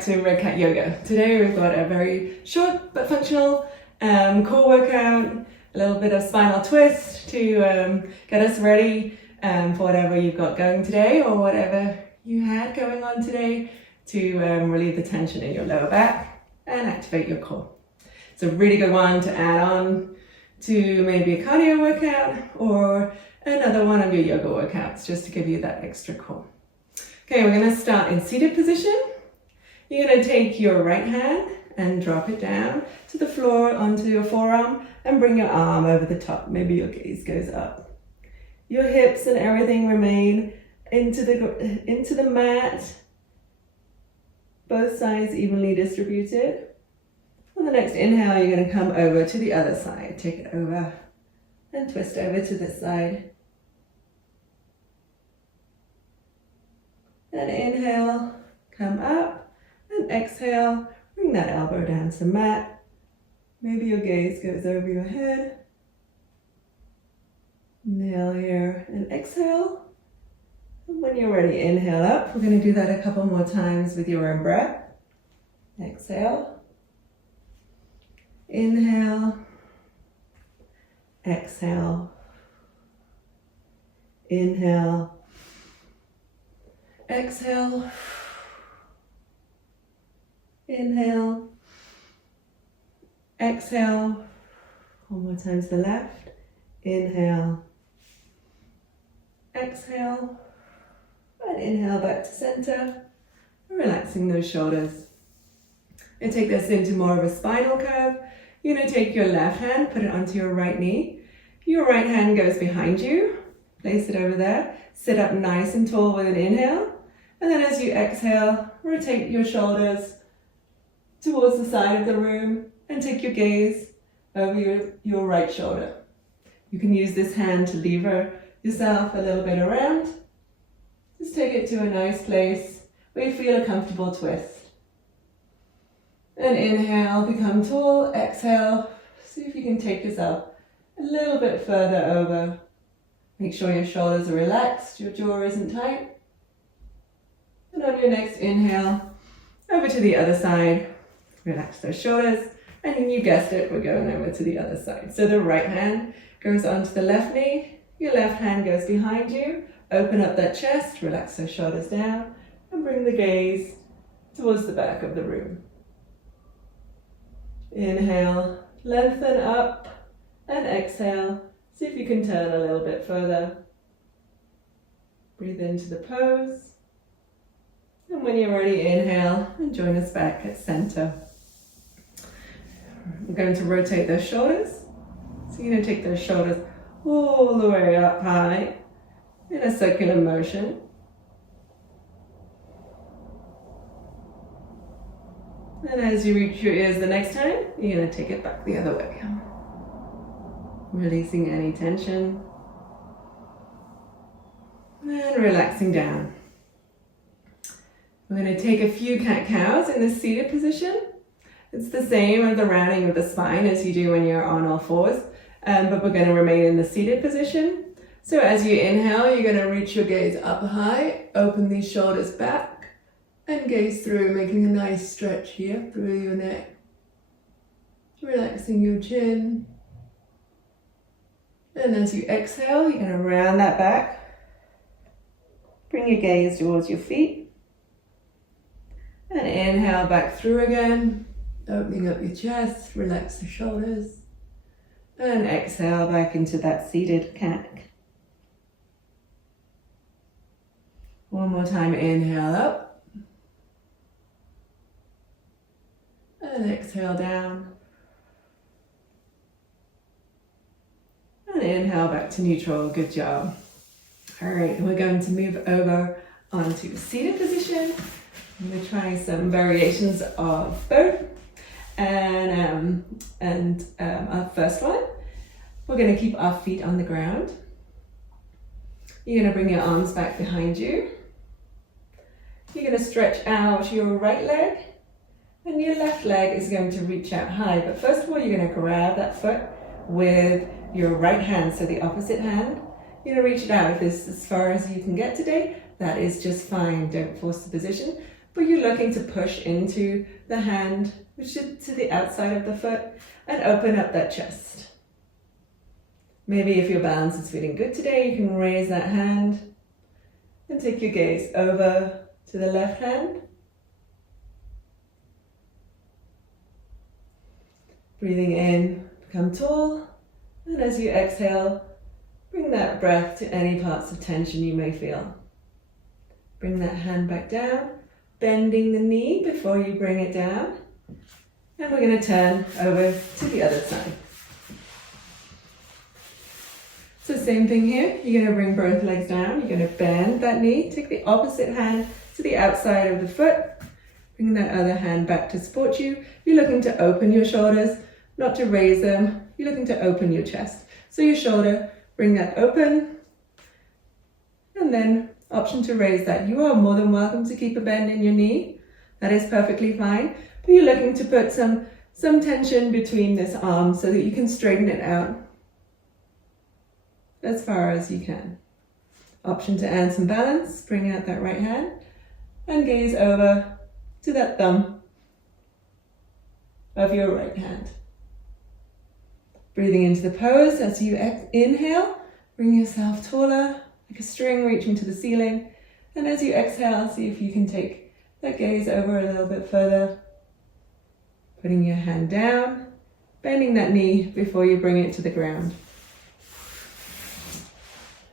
back to Red Cat Yoga. Today we've got a very short but functional core workout, a little bit of spinal twist to get us ready for whatever you've got going today or whatever you had going on today to relieve the tension in your lower back and activate your core. It's a really good one to add on to maybe a cardio workout or another one of your yoga workouts just to give you that extra core. Okay, we're going to start in seated position. You're going to take your right hand and drop it down to the floor onto your forearm and bring your arm over the top. Maybe your gaze goes up. Your hips and everything remain into the mat. Both sides evenly distributed. On the next inhale, you're going to come over to the other side. Take it over and twist over to this side. And inhale, come up, and exhale, bring that elbow down to the mat. Maybe your gaze goes over your head. Inhale here and exhale. And when you're ready, inhale up. We're going to do that a couple more times with your own breath. Exhale. Inhale. Exhale. Inhale. Exhale. Inhale. Exhale. One more time to the left. Inhale. Exhale. And inhale back to center. Relaxing those shoulders. And take this into more of a spinal curve. You're going to take your left hand, put it onto your right knee. Your right hand goes behind you. Place it over there. Sit up nice and tall with an inhale. And then as you exhale, rotate your shoulders towards the side of the room and take your gaze over your right shoulder. You can use this hand to lever yourself a little bit around. Just take it to a nice place where you feel a comfortable twist. And inhale, become tall. Exhale, see if you can take yourself a little bit further over. Make sure your shoulders are relaxed, your jaw isn't tight. And on your next inhale, over to the other side. Relax those shoulders. And you guessed it, we're going over to the other side. So the right hand goes onto the left knee. Your left hand goes behind you. Open up that chest, relax those shoulders down, and bring the gaze towards the back of the room. Inhale, lengthen up, and exhale. See if you can turn a little bit further. Breathe into the pose. And when you're ready, inhale and join us back at center. We're going to rotate those shoulders. So you're going to take those shoulders all the way up high in a circular motion. And as you reach your ears the next time, you're going to take it back the other way. Releasing any tension. And relaxing down. We're going to take a few cat-cows in this seated position. It's the same as the rounding of the spine as you do when you're on all fours, but we're going to remain in the seated position. So as you inhale, you're going to reach your gaze up high, open these shoulders back, and gaze through, making a nice stretch here through your neck. Relaxing your chin. And as you exhale, you're going to round that back. Bring your gaze towards your feet. And inhale back through again, opening up your chest, relax the shoulders. And exhale back into that seated cat. One more time, inhale up. And exhale down. And inhale back to neutral, good job. All right, we're going to move over onto seated position. I'm going to try some variations of both. And our first one, we're going to keep our feet on the ground. You're going to bring your arms back behind you. You're going to stretch out your right leg, and your left leg is going to reach out high. But first of all, you're going to grab that foot with your right hand, so the opposite hand. You're going to reach it out. If this is as far as you can get today, that is just fine. Don't force the position. but you're looking to push into the hand, which is to the outside of the foot, and open up that chest. Maybe if your balance is feeling good today, you can raise that hand and take your gaze over to the left hand. Breathing in, become tall, and as you exhale, bring that breath to any parts of tension you may feel. Bring that hand back down, bending the knee before you bring it down. And we're going to turn over to the other side. So same thing here, you're going to bring both legs down, you're going to bend that knee, take the opposite hand to the outside of the foot, bring that other hand back to support you. You're looking to open your shoulders, not to raise them, you're looking to open your chest. So your shoulder, bring that open, and then option to raise that. You are more than welcome to keep a bend in your knee, that is perfectly fine, but you're looking to put some tension between this arm so that you can straighten it out as far as you can. Option to add some balance, bring out that right hand and gaze over to that thumb of your right hand. Breathing into the pose as you inhale, bring yourself taller, like a string reaching to the ceiling. And as you exhale, see if you can take that gaze over a little bit further. Putting your hand down, bending that knee before you bring it to the ground.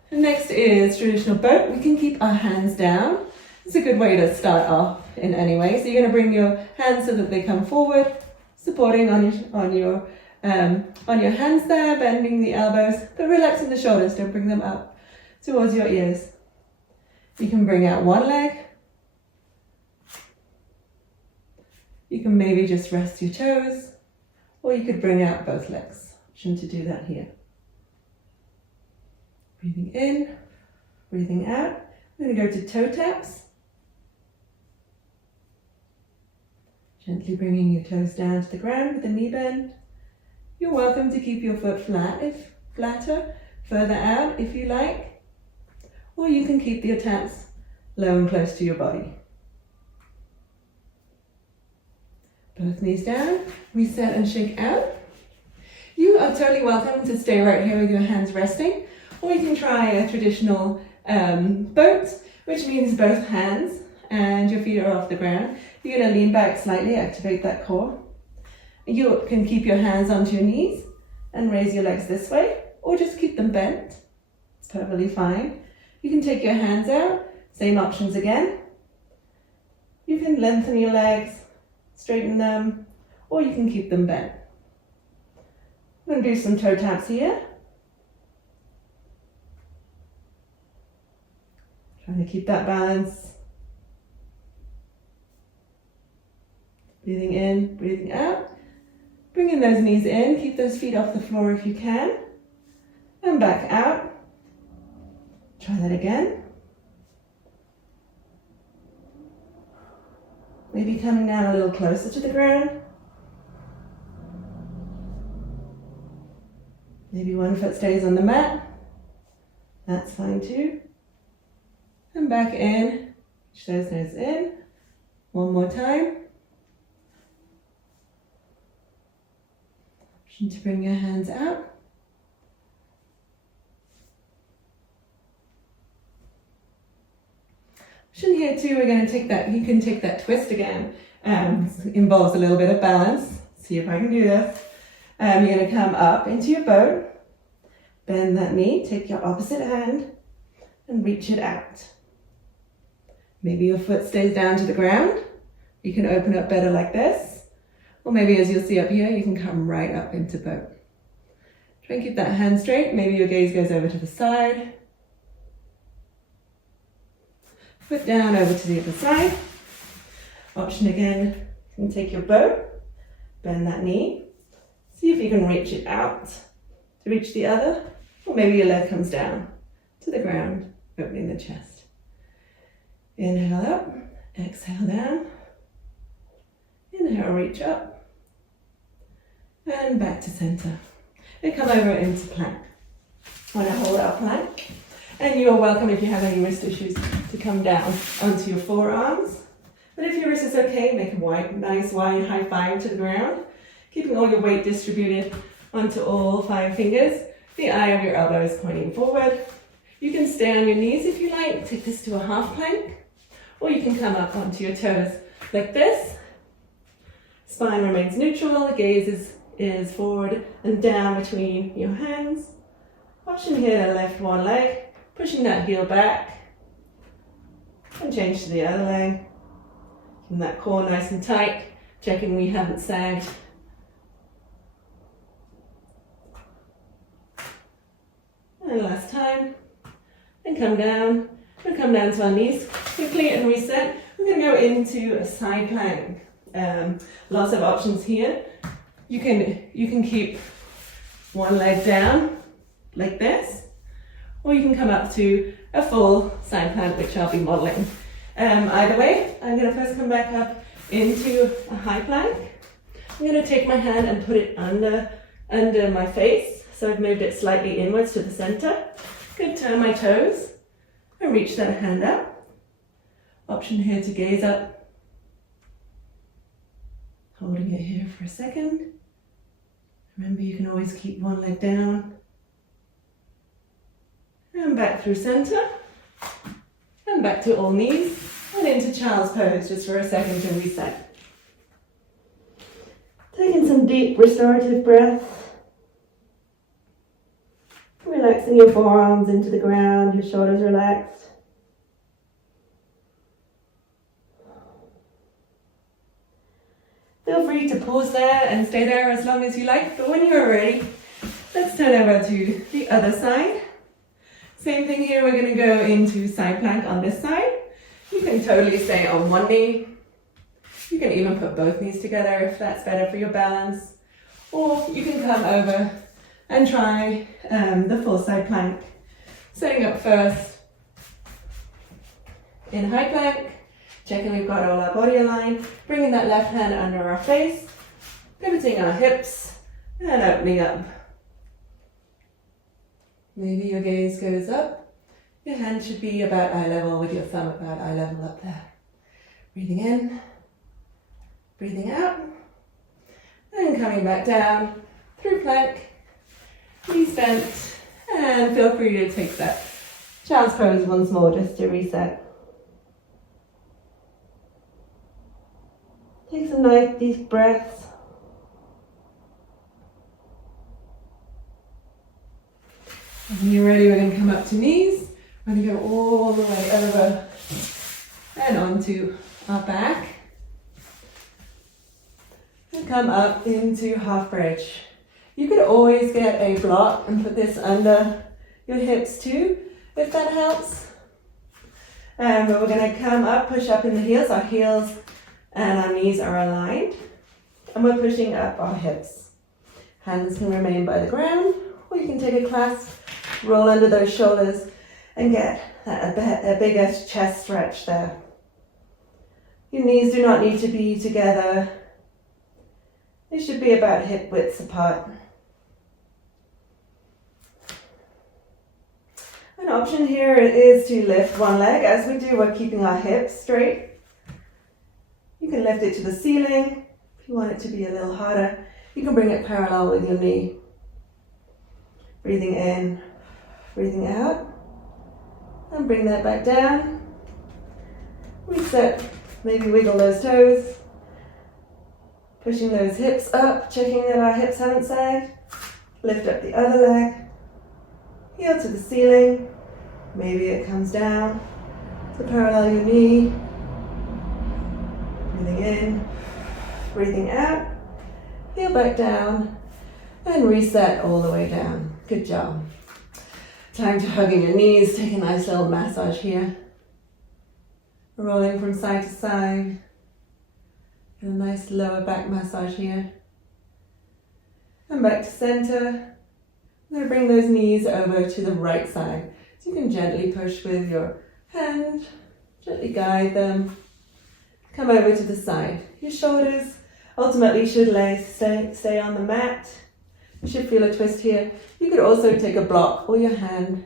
And next is traditional boat. We can keep our hands down. It's a good way to start off in any way. So you're going to bring your hands so that they come forward, supporting on your hands there, bending the elbows, but relaxing the shoulders. Don't bring them up towards your ears. You can bring out one leg. You can maybe just rest your toes, or you could bring out both legs. Option to do that here. Breathing in, breathing out. We're going to go to toe taps. Gently bringing your toes down to the ground with a knee bend. You're welcome to keep your foot flatter, further out if you like, or you can keep your taps low and close to your body. Both knees down, reset and shake out. You are totally welcome to stay right here with your hands resting, or you can try a traditional boat, which means both hands and your feet are off the ground. You're going to lean back slightly, activate that core. You can keep your hands onto your knees and raise your legs this way, or just keep them bent. It's perfectly fine. You can take your hands out, same options again. You can lengthen your legs, straighten them, or you can keep them bent. I'm going to do some toe taps here. Trying to keep that balance. Breathing in, breathing out. Bringing those knees in, keep those feet off the floor if you can. And back out. Try that again. Maybe coming down a little closer to the ground. Maybe one foot stays on the mat. That's fine too. And back in. Reach those nose in. One more time. Option to bring your hands out. Option here too, we're going to take that, you can take that twist again. Involves a little bit of balance. See if I can do this. You're going to come up into your boat. Bend that knee, take your opposite hand and reach it out. Maybe your foot stays down to the ground. You can open up better like this. Or maybe as you'll see up here, you can come right up into boat. Try and keep that hand straight. Maybe your gaze goes over to the side. Foot down over to the other side. Option again, you can take your boat, bend that knee. See if you can reach it out to reach the other. Or maybe your leg comes down to the ground, opening the chest. Inhale up, exhale down. Inhale, reach up. And back to center. And come over into plank. Want to hold our plank. And you are welcome, if you have any wrist issues, to come down onto your forearms. But if your wrist is okay, make a nice wide high five to the ground, keeping all your weight distributed onto all 5 fingers. The eye of your elbow is pointing forward. You can stay on your knees if you like, take this to a half plank, or you can come up onto your toes like this. Spine remains neutral, the gaze is forward and down between your hands. Option here to lift one leg, pushing that heel back, and change to the other leg. Keeping that core nice and tight, checking we haven't sagged. And last time. And come down. We'll come down to our knees quickly and reset. We're going to go into a side plank. Lots of options here. You can keep one leg down like this, or you can come up to a full side plank, which I'll be modeling. Either way, I'm going to first come back up into a high plank. I'm going to take my hand and put it under my face, so I've moved it slightly inwards to the center. Good, turn my toes and reach that hand up. Option here to gaze up. Holding it here for a second. Remember, you can always keep one leg down. And back through center. And back to all knees. And into child's pose just for a second to reset. Taking some deep restorative breaths. Relaxing your forearms into the ground, your shoulders relaxed. Feel free to pause there and stay there as long as you like, but when you're ready, let's turn over to the other side. Same thing here, we're going to go into side plank on this side. You can totally stay on one knee. You can even put both knees together if that's better for your balance. Or you can come over and try the full side plank. Setting up first in high plank, checking we've got all our body aligned, bringing that left hand under our face, pivoting our hips, and opening up. Maybe your gaze goes up. Your hand should be about eye level with your thumb about eye level up there. Breathing in, breathing out, and coming back down through plank. Knees bent, and feel free to take that child's pose once more just to reset. Take some nice deep breaths. And when you're ready, we're going to come up to knees. We're going to go all the way over and onto our back. And come up into half bridge. You could always get a block and put this under your hips too, if that helps. But we're going to come up, push up in the heels. Our heels and our knees are aligned. And we're pushing up our hips. Hands can remain by the ground, or you can take a clasp, roll under those shoulders, and get a bigger chest stretch there. Your knees do not need to be together. They should be about hip widths apart. An option here is to lift one leg. As we do, we're keeping our hips straight. You can lift it to the ceiling. If you want it to be a little harder, you can bring it parallel with your knee. Breathing in, breathing out, and bring that back down. Reset, maybe wiggle those toes. Pushing those hips up, checking that our hips haven't sagged. Lift up the other leg. Heel to the ceiling. Maybe it comes down to parallel your knee. Breathing in, breathing out. Heel back down and reset all the way down. Good job. Time to hug in your knees. Take a nice little massage here. Rolling from side to side. And a nice lower back massage here. And back to center. I'm going to bring those knees over to the right side. So you can gently push with your hand, gently guide them. Come over to the side. Your shoulders ultimately should stay on the mat. You should feel a twist here. You could also take a block or your hand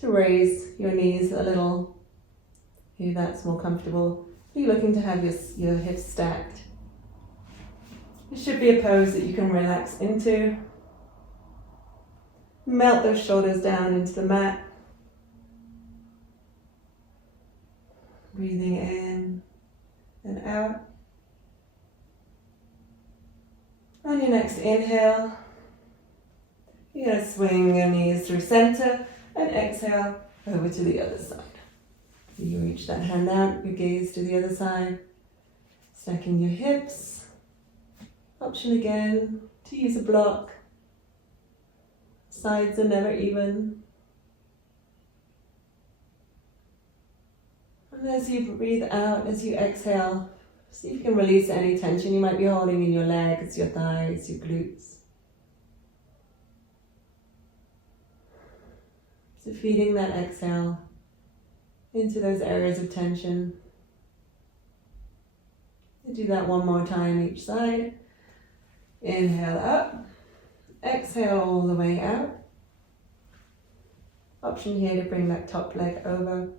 to raise your knees a little. If that's more comfortable. You're looking to have your hips stacked. It should be a pose that you can relax into. Melt those shoulders down into the mat. Breathing in and out. On your next inhale, you're going to swing your knees through center and exhale over to the other side. You reach that hand out, your gaze to the other side, stacking your hips. Option again to use a block. Sides are never even. And as you breathe out, as you exhale, see if you can release any tension you might be holding in your legs, your thighs, your glutes. So feeding that exhale into those areas of tension. And do that one more time each side. Inhale up, exhale all the way out. Option here to bring that top leg over.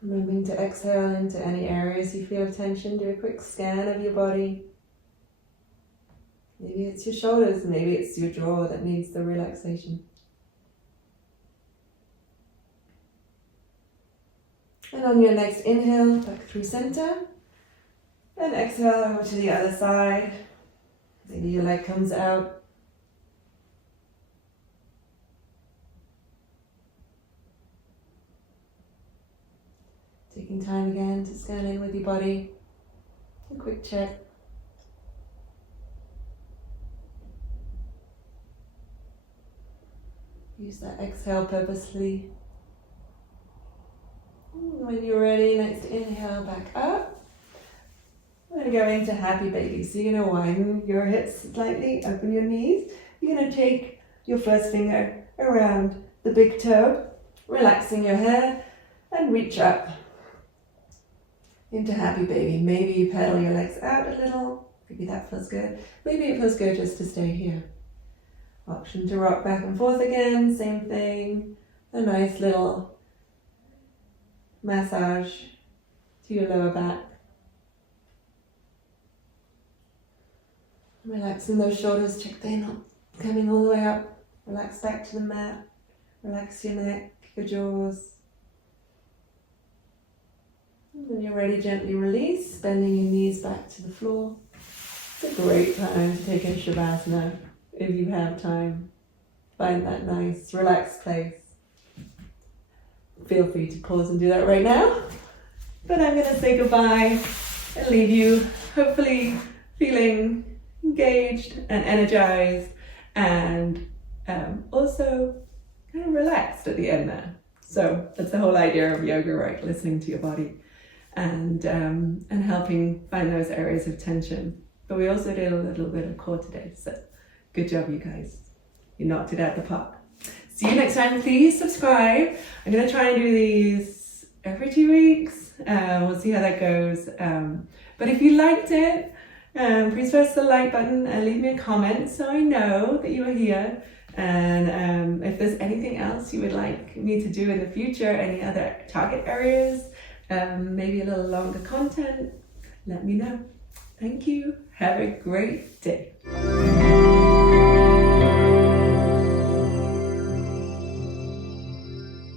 Remembering to exhale into any areas you feel tension. Do a quick scan of your body. Maybe it's your shoulders, maybe it's your jaw that needs the relaxation. And on your next inhale, back through center. And exhale over to the other side. Maybe your leg comes out. Taking time again to scan in with your body. A quick check. Use that exhale purposely. When you're ready, next inhale back up. We're going to go into happy baby. So you're going to widen your hips slightly, open your knees. You're going to take your first finger around the big toe, relaxing your hair, and reach up into happy baby. Maybe you pedal your legs out a little. Maybe that feels good. Maybe it feels good just to stay here. Option to rock back and forth again, same thing. A nice little massage to your lower back. Relaxing those shoulders, check they're not coming all the way up. Relax back to the mat. Relax your neck, your jaws. And when you're ready, gently release, bending your knees back to the floor. It's a great time to take in Shavasana if you have time. Find that nice, relaxed place. Feel free to pause and do that right now. But I'm going to say goodbye and leave you hopefully feeling engaged and energized and also kind of relaxed at the end there. So that's the whole idea of yoga, right? Listening to your body and helping find those areas of tension. But we also did a little bit of core today. So good job, you guys. You knocked it out the park. See you next time. Please subscribe. I'm going to try and do these every 2 weeks. We'll see how that goes. But if you liked it, please press the like button and leave me a comment so I know that you are here. And if there's anything else you would like me to do in the future, any other target areas, maybe a little longer content, let me know. Thank you. Have a great day.